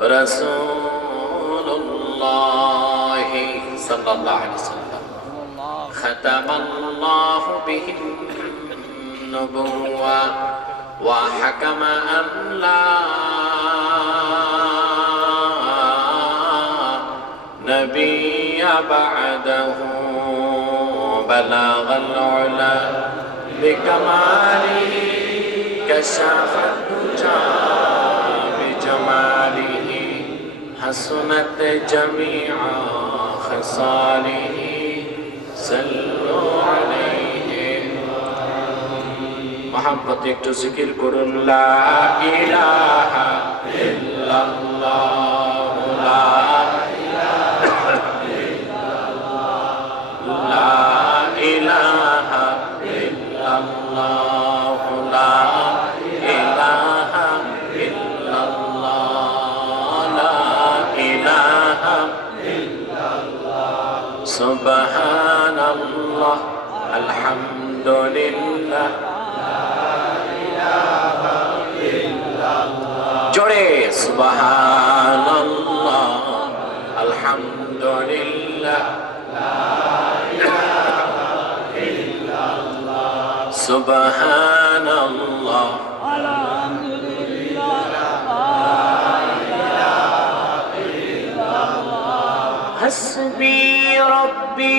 رسول صلى الله عليه وسلم ختم الله به النبوة وحكم أن لا نبي بعده بلغ العلا بكماله كشف الدجى بجماله حسنت جميع خصاله صلوا عليه محبت একটু জিকির করুন লা ইলাহা ইল্লাল্লাহ লা ইলাহা ইল্লাল্লাহ লা ইলাহা ইল্লাল্লাহ লা ইলাহা ইল্লাল্লাহ সুবহানাল্লাহ আলহামদুলিল্লাহ জোরে সুবহানাল্লাহ আলহামদুলিল্লাহ সুবহানাল্লাহ হাসবি রব্বি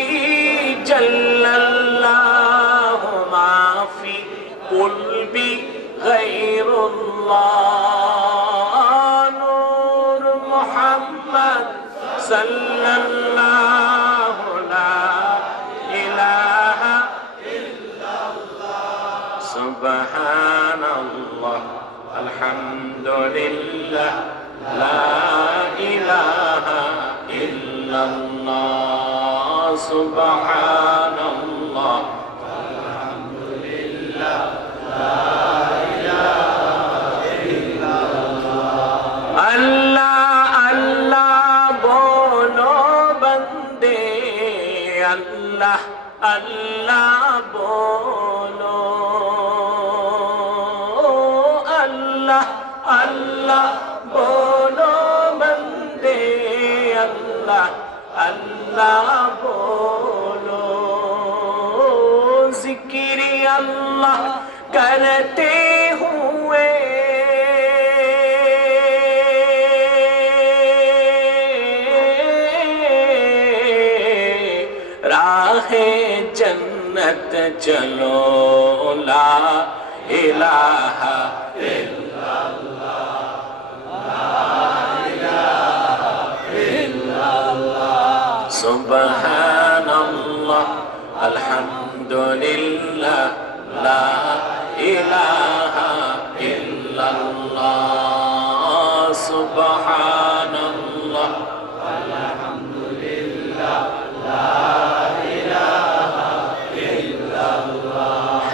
জাল্লাল্লাহু মা ফি কুলবি গায়রুল্লাহ নূর মুহাম্মদ সাল্লাল্লাহু লা ইলাহা সুবহানাল্লাহ আলহামদুলিল্লাহ লা ইলাহা ইল্লাল্লাহ সুবহানাল্লাহ আলহামদুলিল্লাহ লা ইলাহা ইল্লাল্লাহ আল্লাহ আল্লাহ বলো বন্দে আল্লাহ আল্লাহ বলো আল্লাহ আল্লাহ বলো বন্দে আল্লাহ আল্লাহ বলো জিকির আল্লাহ করতে হুয়ে রাহে जन्नत चलो ला इलाहा इल्लल्लाह ला इलाहा इल्लल्लाह सुबहानल्लाह अल्हम्दुलिल्लाह ला इलाहा इल्लल्लाह सुबहानल्लाह अल्हम्दुलिल्लाह ला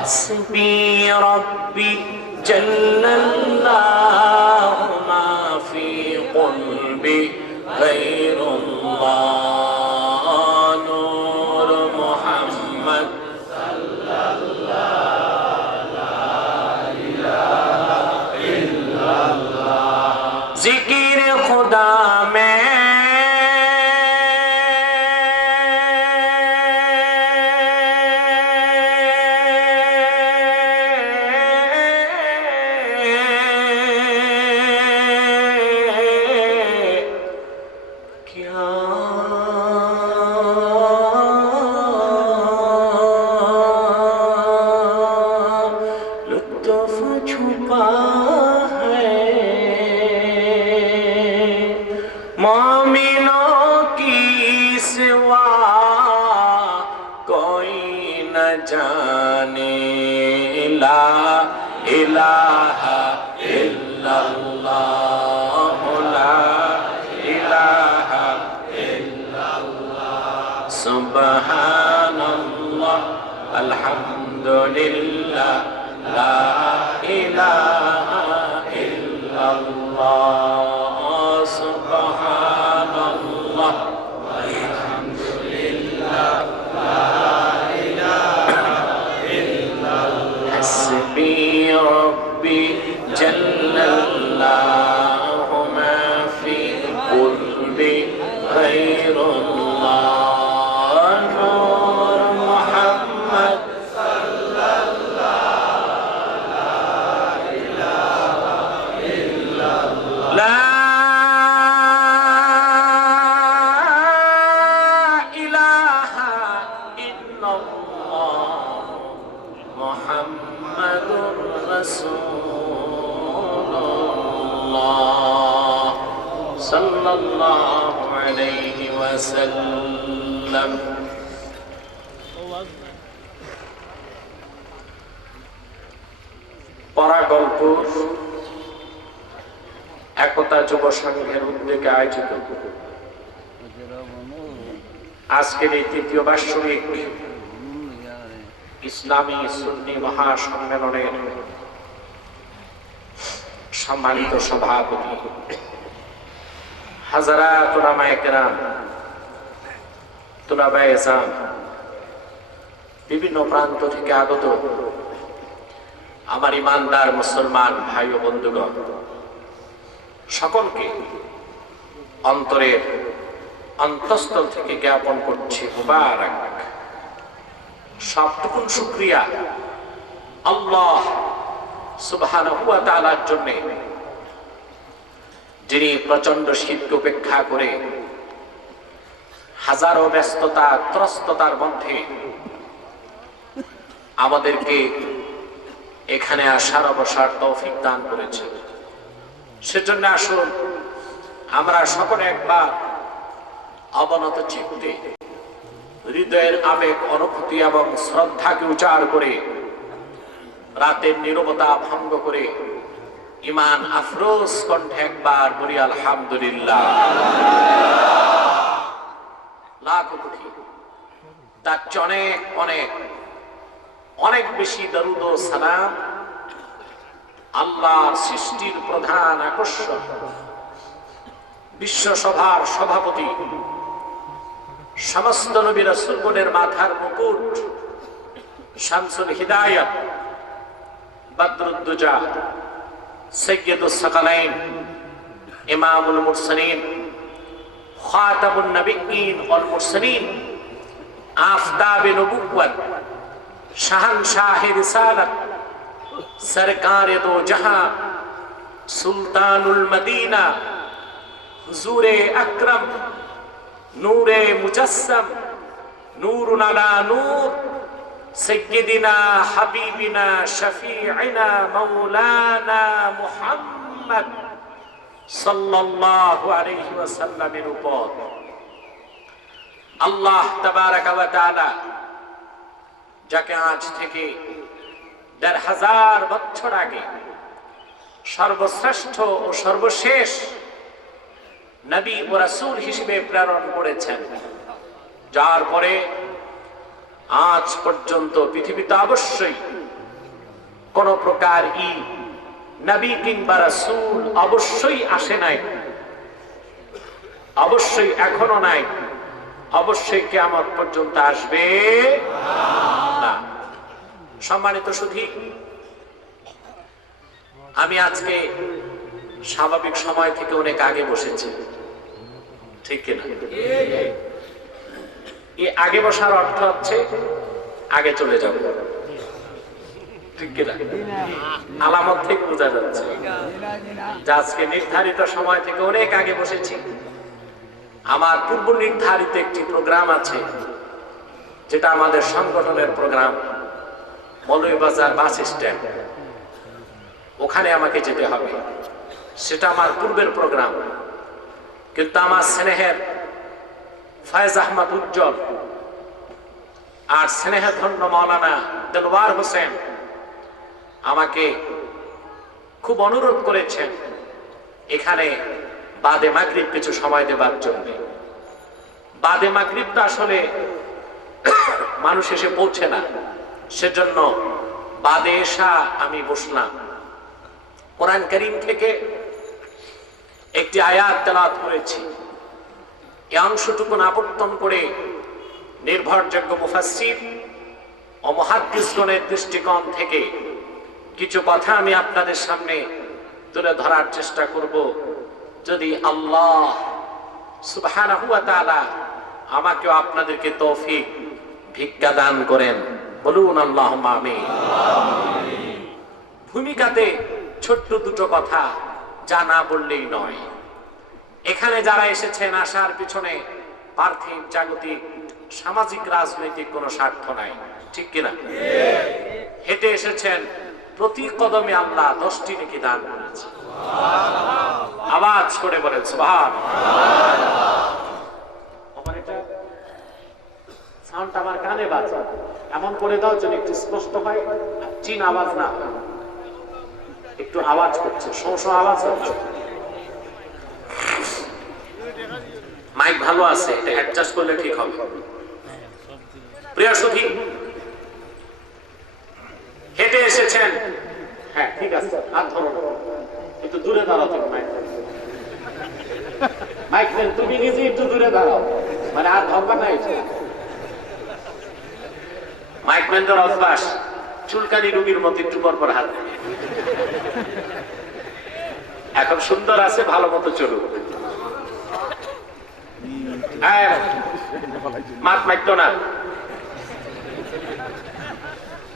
حسبي ربي جل الله ما في قلبي غير الله نور محمد صلى الله لا إله إلا الله ذكر خدا میں मोमिनों की सिवा कोई न जाने ला इलाहा इल्लल्लाह ला इलाहा इल्लल्लाह सुबहानल्लाह अल्हम्दुलिल्लाह ला इलाहा इल्लल्लाह सुबहानल्लाह الله صلى الله عليه وسلم পরাগলপুর একতা যুব সংঘের উদ্যোগে আয়োজিত আজকের এই তৃতীয় বার্ষিক ইসলামী সুন্নি মহাসম্মেলনের সম্মানিত সভাপতি হাজারাত উলামায়ে কেরাম, তুলাবায়ে ইলম, বিভিন্ন প্রান্ত থেকে আগত আমার ইমানদার মুসলমান ভাই ও বন্ধুগণ, সকলকে অন্তরের অন্তঃস্থল থেকে জ্ঞাপন করছি মুবারক। সবটুকুন শুকরিয়া আল্লাহ সুবহানাহু ওয়া তাআলার জন্য, যিনি প্রচন্ড শীতকে উপেক্ষা করে হাজারো ব্যস্ততা ত্রস্ততার মধ্যে আমাদেরকে এখানে আসার অবসর তৌফিক দান করেছে। সেজন্য আসুন আমরা সকলে একবার অবনত চিত্তে হৃদয়ের আবেগ, অনুভূতি এবং শ্রদ্ধাকে উজাড় করে রাতের নীরবতা ভঙ্গ করে ইমান আফরোজ কণ্ঠে একবার বলি আলহামদুলিল্লাহ। লাখ কোটি, তার অনেক অনেক অনেক বেশি দরুদ ও সালাম আল্লাহর সৃষ্টির প্রধান আকর্ষণ, বিশ্বসভার সভাপতি, সমস্ত নবী রাসূলগণের মাথার মুকুট, শামসুল হিদায়াত, বদরুদ্দুজা, সৈয়দুস সাকালাইন, ইমামুল মুরসালিন, খাতামুন নবিয়্যিন ওয়াল মুরসালিন, আফতাবে নবুওয়াত, শাহনশাহে রিসালাত, সরকারে দো জাহাঁ, সুলতানুল মদিনা, হুজুরে আকরম, নূরে মুজাসসাম, নূরুন আলা নূর, সৈয়দিনা হাবিবিনা শফিঈনা মাওলানা মুহাম্মদ সাল্লাল্লাহু আলাইহি ওয়াসাল্লামের উপর আল্লাহ তাবারাক ওয়া তাআলা যাকে আজ থেকে ১৫০০ বছর আগে সর্বশ্রেষ্ঠ ও সর্বশেষ নবী ও রাসূল হিসেবে প্রেরণ করেছেন, যার পরে আজ পর্যন্ত পৃথিবীতে অবশ্যই কোন প্রকার নবী কিংবা রাসূল অবশ্যই আসে নাই, অবশ্যই এখনো নাই, অবশ্যই কিয়ামত পর্যন্ত আসবে না। সম্মানিত সুধী, আমি আজকে স্বাভাবিক সময় থেকে অনেক আগে বসেছি, ঠিক কিনা? এই আগে বসার অর্থ হচ্ছে আগে চলে যাব, ঠিক কিনা? আলামত থেকে বোঝা যাচ্ছে যে আজকে নির্ধারিত সময় থেকে অনেক আগে বসেছি। আমার পূর্ব নির্ধারিত একটি প্রোগ্রাম আছে, যেটা আমাদের সংগঠনের প্রোগ্রাম, মৌলভীবাজার বাস স্ট্যান্ড, ওখানে আমাকে যেতে হবে। সেটা আমার পূর্বের প্রোগ্রাম, কিন্তু আমার স্নেহের ফয়েজ আহমদ উজ্জ্বল আর স্নেহধন্য মাওলানা দেলওয়ার হোসেন আমাকে খুব অনুরোধ করেছেন এখানে বাদে মাগরিব কিছু সময় দেবার জন্য। বাদে মাগরিবটা আসলে মানুষ এসে পৌঁছে না, সেজন্য বাদে এসা আমি বসলাম। কোরআন কারীম থেকে একটি আয়াত তেলাওয়াত করেছি। এই অংশটুকু আবর্তন করে নির্ভরযোগ্য মুফাসসির ও মুহাদ্দিসগণের দৃষ্টিকোণ থেকে কিছু কথা আমি আপনাদের সামনে তুলে ধরার চেষ্টা করব, যদি আল্লাহ সুবহানাহু ওয়া তাআলা আমাকে আপনাদেরকে তৌফিক ভিক্ষা দান করেন। বলুন আল্লাহুম্মা আমিন। ভূমিকাতে ছোট্ট দুটো কথা যা না বললেই নয়। এখানে যারা এসেছেন, আসার পিছনে পার্থিব, জাগতিক, সামাজিক, রাজনৈতিক কোনো স্বার্থ নাই, ঠিক কিনা? হেঁটে এসেছেন, প্রতি কদমে আল্লাহ 10টি নেকি দান করেছে। আওয়াজ করে বলেন সুবহানাল্লাহ। আমার এটা সাউন্ড আমার কানে বাজে, এমন করে দাও যেন একটু স্পষ্ট হয়, চিন আওয়াজ না হয়। একটু আওয়াজ করছে, শো আওয়াজ হচ্ছে। মাইক ভালো আছে, এটা অ্যাডজাস্ট করলে ঠিক হবে। প্রিয় সুধী, হেঁটে এসেছেন, হ্যাঁ ঠিক আছে, আর ধরো একটু দূরে দাঁড়াও তুমি। মাইক নেন, তুমি নিজে একটু দূরে দাঁড়াও, মানে আর ধরবা না। মাইক ম্যানদের অভ্যাস চুলকানি রোগীর মতো একটু পর পর হাত। এখন সুন্দর আছে, ভালো মতো চলুক। মাত মাইতো না।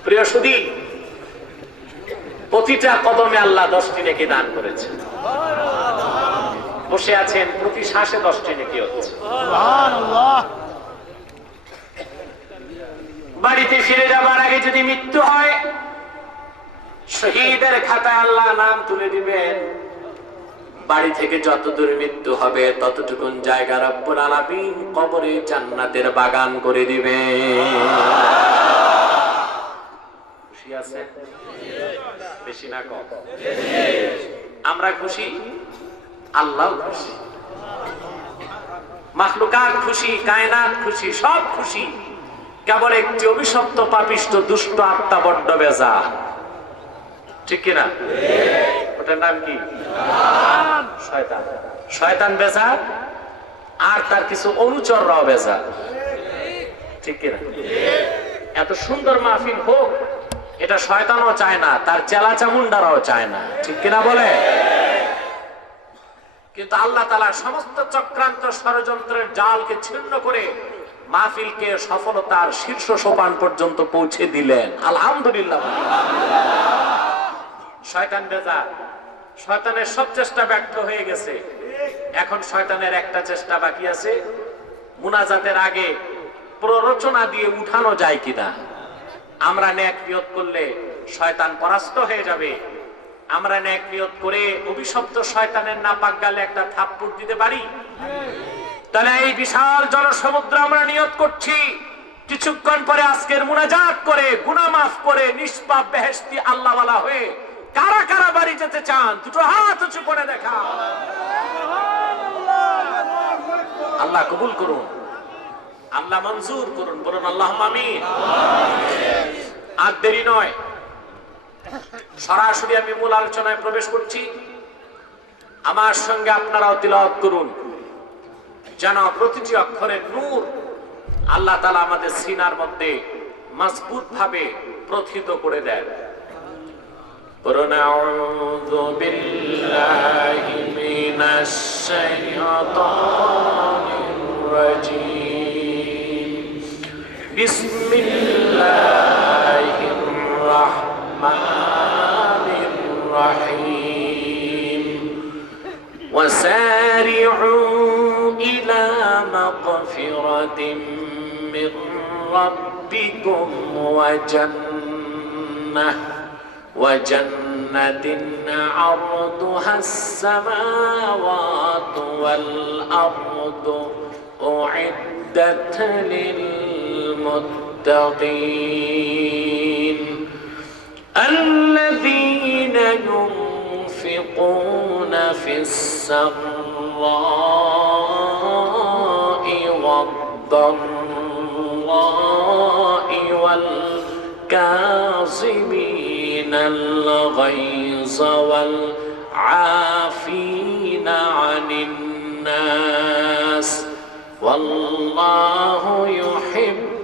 প্রিয় সুধী, প্রতিটা কদমে আল্লাহ 10টি নেকি দান করেছে। বসে আছেন, প্রতি শ্বাসে 10টি নেকি হচ্ছে। বাড়িতে ফিরে যাবার আগে যদি মৃত্যু হয়, শহীদের খাতায় আল্লাহ নাম তুলে দিবেন। বাড়ি থেকে যত দূর মৃত্যু হবে ততটুকুন জায়গা রব্বুল আলামিন কবরে জান্নাতের বাগান করে দিবেন। খুশি আছে? বেশি না কম? আমরা খুশি, আল্লাহ খুশি, মাখলুকাত খুশি, কায়নাত খুশি, সব খুশি। কেবল একটি অভিশপ্ত পাপিষ্ট দুষ্ট আত্মা বড্ড বেজার। ঠিক কিনা? ওটার নাম কি? শয়তান। শয়তান বেজার, আর তার কিছু অনুচররাও বেজার। ঠিক কিনা? এত সুন্দর মাহফিল হোক, এটা শয়তানও চায় না, তার চেলা চামুন্ডারাও চায় না। ঠিক কিনা বলে? কিন্তু আল্লাহ তাআলা সমস্ত চক্রান্ত ষড়যন্ত্রের জালকে ছিন্ন করে মাহফিলকে সফলতার শীর্ষ সোপান পর্যন্ত পৌঁছে দিলেন। আলহামদুলিল্লাহ। শয়তান বেজার, শয়তানের সব চেষ্টা ব্যর্থ হয়ে গেছে। এখন শয়তানের একটা চেষ্টা বাকি আছে, মুনাজাতের আগে প্ররোচনা দিয়ে উঠানো যায় কিনা। আমরা নেক নিয়ত করলে শয়তান পরাস্ত হয়ে যাবে। আমরা নেক নিয়ত করে অভিশপ্ত শয়তানের নাপাক গালে একটা থাপ্পড় দিতে পারি। তাহলে এই বিশাল জনসমুদ্র আমরা নিয়ত করছি, কিছুক্ষণ পরে আজকের মুনাজাত করে গুনাহ মাফ করে নিষ্পাপ বেহেশতি আল্লাহওয়ালা হয়ে কারা কারা বাড়ি যেতে চান? দুটো হাত উঁচু করে দেখা। আল্লাহ কবুল করুন, আল্লাহ মঞ্জুর করুন, বলুন আল্লাহুম্মা আমিন। আর দেরি নয়, সরাসরি আমি মূল আলোচনায় প্রবেশ করছি। আমার সঙ্গে আপনারাও তিলাওয়াত করুন, যেন প্রতিটি অক্ষরের নূর আল্লাহ তাআলা আমাদের সিনার মধ্যে মজবুত ভাবে প্রথিত করে দেন। আউযু বিল্লাহি মিনাশ শাইতানির রাজীম। বিসমিল্লাহির রাহমানির রাহিম। ওয়াসারি'উ ইলা মাগফিরাতিম মির রাব্বিকুম ওয়া জান্নাহ وجنة عرضها السماوات والأرض أعدت للمتقين الذين ينفقون في السراء والضراء والكاظمين الغيظ والعافين عن الناس والله يحب